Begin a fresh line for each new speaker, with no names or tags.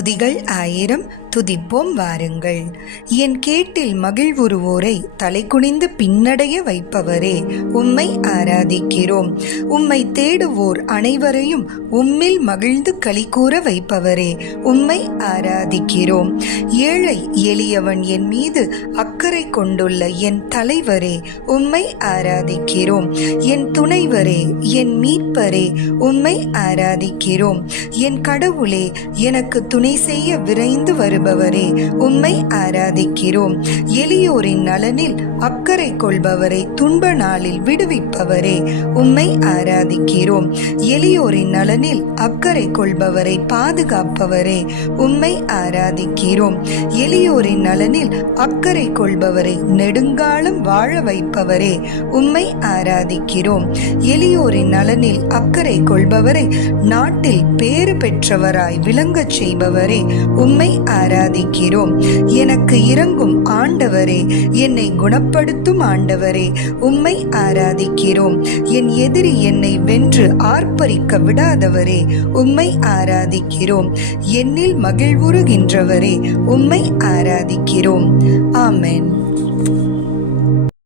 കൃതികൾ ആയിരം துதிப்போம் வாருங்கள். என் கேட்டில் மகிழ்வுருவோரை தலைகுனிந்து பின்னடைய வைப்பவரே உம்மை ஆராதிக்கிறோம். உம்மை தேடுவோர் அனைவரையும் உம்மில் மகிழ்ந்து களிகூற வைப்பவரே உம்மை ஆராதிக்கிறோம். ஏழை எளியவன் என் மீது அக்கறை கொண்டுள்ள என் தலைவரே உம்மை ஆராதிக்கிறோம். என் துணைவரே என் மீட்பரே உம்மை ஆராதிக்கிறோம். என் கடவுளே எனக்கு துணை செய்ய விரைந்து வரும் வருபவரே உம்மை ஆராதிக்கிறோம். எளியோரின் நலனில் அக்கறை கொள்பவரை துன்ப நாளில் விடுவிப்பவரே உம்மை ஆராதிக்கிறோம். எளியோரின் நலனில் அக்கறை கொள்பவரை பாதுகாப்பவரே உம்மை ஆராதிக்கிறோம். எளியோரின் நலனில் அக்கறை கொள்பவரை நெடுங்காலம் வாழ வைப்பவரே உம்மை ஆராதிக்கிறோம். எளியோரின் நலனில் அக்கறை கொள்பவரை நாட்டில் பேறு பெற்றவராய் விளங்கச் செய்பவரே உம்மை ஆராதிக்கிறோம். எனக்கு இறங்கும் ஆண்டவரே என்னை குணப்படுத்தும் ஆண்டவரே உம்மை ஆராதிக்கிறோம். என் எதிரி என்னை வென்று ஆர்ப்பரிக்க விடாதவரே உம்மை ஆராதிக்கிறோம். என்னில் மகிழ்வுறுகின்றவரே உம்மை ஆராதிக்கிறோம். ஆமென்.